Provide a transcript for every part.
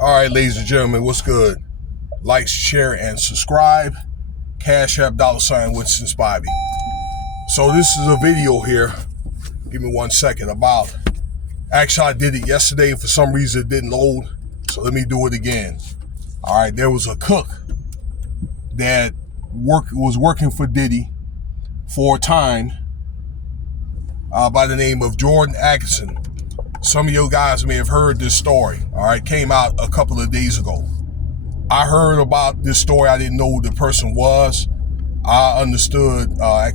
All right, ladies and gentlemen, what's good? Like, share, and subscribe. Cash App $ Winston Spivey. So this is a video here. Give me 1 second about. Actually, I did it yesterday. For some reason, it didn't load. So let me do it again. All right, there was a cook that was working for Diddy for a time by the name of Jordan Atkinson. Some of you guys may have heard this story. All right, came out a couple of days ago. I heard about this story. I didn't know who the person was. I understood my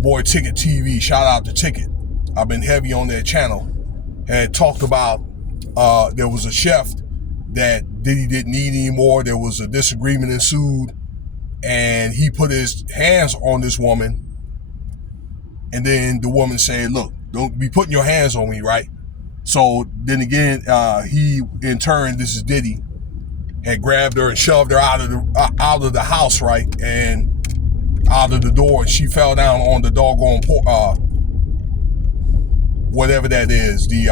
boy Ticket TV. Shout out to Ticket. I've been heavy on their channel. Had talked about there was a chef that Diddy didn't need anymore. There was a disagreement ensued, and he put his hands on this woman. And then the woman said, "Look, don't be putting your hands on me, right?" So then again, he in turn, this is Diddy, had grabbed her and shoved her out of the house, right, and out of the door, and she fell down on the doggone whatever that is, the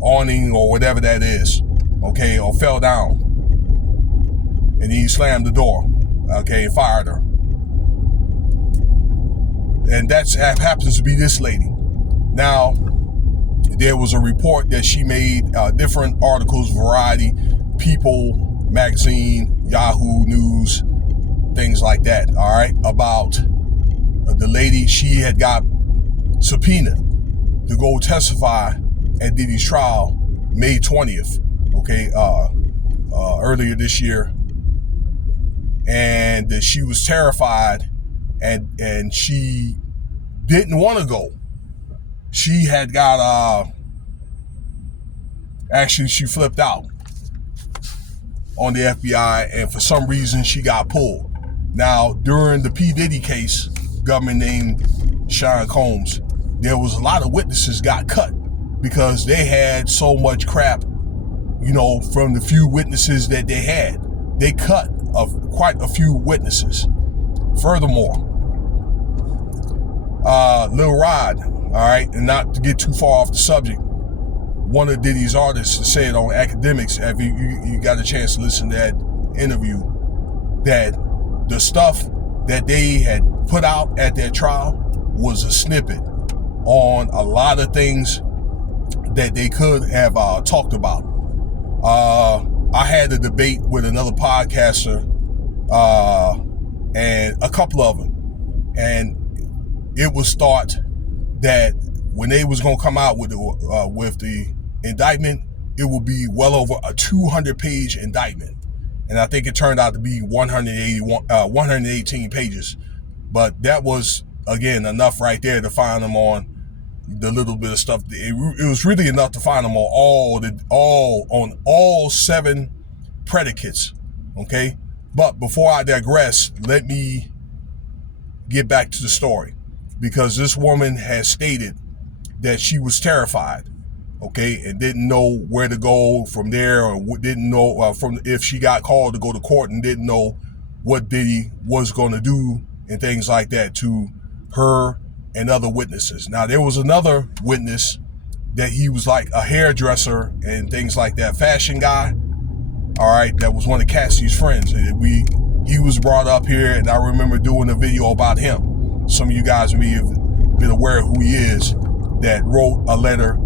awning or whatever that is, okay, or fell down, and he slammed the door, okay, and fired her. And that happens to be this lady. Now, there was a report that she made different articles, Variety, People Magazine, Yahoo News, things like that, all right, about the lady. She had got subpoenaed to go testify at Diddy's trial May 20th, okay, earlier this year. And she was terrified, and she didn't want to go. She had got, actually she flipped out on the FBI, and for some reason she got pulled. Now, during the P. Diddy case, government named Sean Combs, there was a lot of witnesses got cut because they had so much crap, from the few witnesses that they had. They cut quite a few witnesses. Furthermore, Lil Rod, all right, and not to get too far off the subject, one of Diddy's artists said on Academics, if you got a chance to listen to that interview, that the stuff that they had put out at their trial was a snippet on a lot of things that they could have talked about. I had a debate with another podcaster and a couple of them, and it was thought that when they was going to come out with the indictment, it would be well over a 200-page indictment. And I think it turned out to be 118 pages. But that was, again, enough right there to find them on the little bit of stuff. It was really enough to find them on all 7 predicates, okay? But before I digress, let me get back to the story, because this woman has stated that she was terrified, okay, and didn't know where to go from there, or didn't know if she got called to go to court, and didn't know what Diddy was going to do and things like that to her and other witnesses. Now, there was another witness that he was like a hairdresser and things like that, fashion guy, all right, that was one of Cassie's friends. He was brought up here, and I remember doing a video about him. Some of you guys may have been aware of who he is, that wrote a letter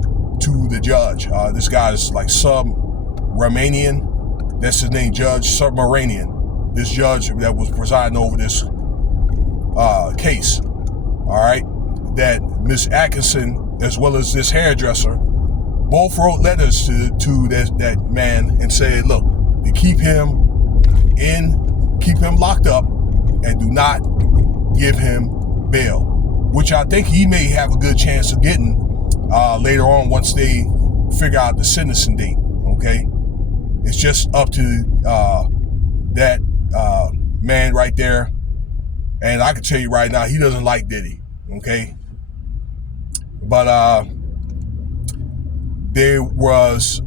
to the judge. This guy is like Submaranian. That's his name, Judge Submaranian. This judge that was presiding over this case, all right, that Miss Atkinson, as well as this hairdresser, both wrote letters to that man and said, look, to keep him locked up and do not give him bail, which I think he may have a good chance of getting later on once they figure out the sentencing date, okay? It's just up to that man right there. And I can tell you right now, he doesn't like Diddy, okay? But there was,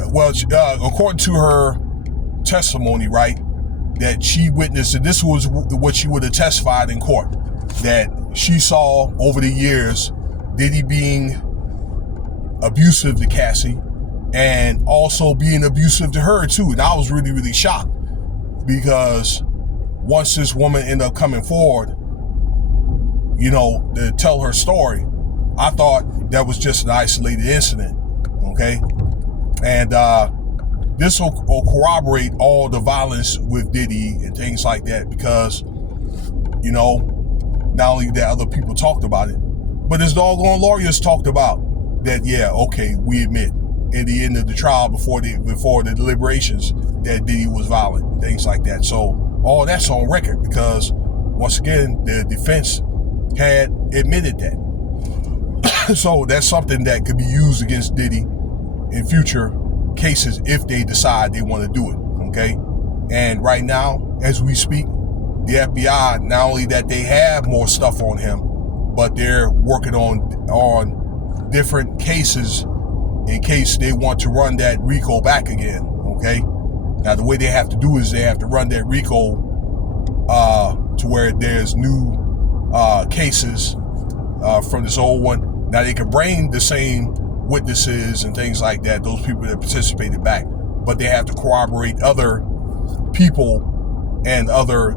according to her testimony, right, that she witnessed, and this was what she would have testified in court, that she saw over the years Diddy being abusive to Cassie and also being abusive to her too. And I was really, really shocked because once this woman ended up coming forward, you know, to tell her story, I thought that was just an isolated incident, okay? And this will corroborate all the violence with Diddy and things like that because, you know, not only that other people talked about it, but his doggone lawyers talked about that, yeah, okay, we admit at the end of the trial before the deliberations that Diddy was violent, things like that. So all that's on record because, once again, the defense had admitted that. So that's something that could be used against Diddy in future cases if they decide they want to do it, okay? And right now, as we speak, the FBI, not only that they have more stuff on him, but they're working on different cases in case they want to run that RICO back again, okay? Now, the way they have to do is they have to run that RICO to where there's new cases from this old one. Now, they can bring the same witnesses and things like that, those people that participated back, but they have to corroborate other people and other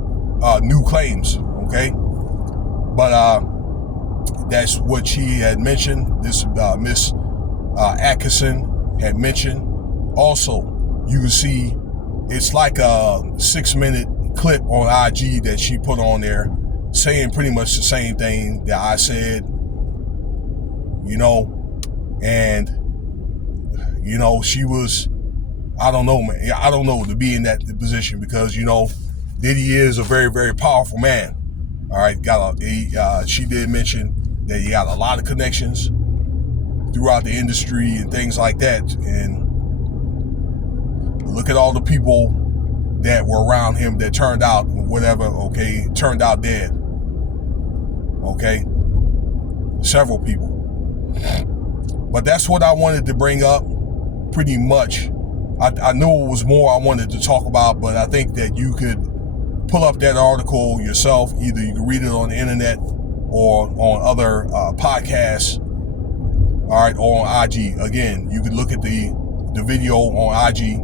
new claims, okay? But that's what she had mentioned. This Miss Atkinson had mentioned. Also, you can see it's like a 6-minute clip on IG that she put on there saying pretty much the same thing that I said, you know, and, you know, she was, I don't know, man. I don't know to be in that position because, you know, Diddy is a very, very powerful man. All right, she did mention that he got a lot of connections throughout the industry and things like that. And look at all the people that were around him that turned out whatever, okay, turned out dead. Okay, several people. But that's what I wanted to bring up pretty much. I knew it was more I wanted to talk about, but I think that you could pull up that article yourself. Either you can read it on the internet or on other podcasts, all right, or on IG. Again, you can look at the video on IG,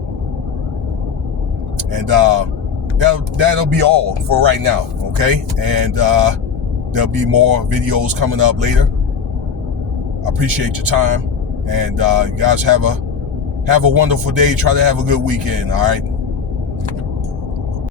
and that'll be all for right now, okay? And there'll be more videos coming up later. I appreciate your time, and you guys have a wonderful day. Try to have a good weekend, all right?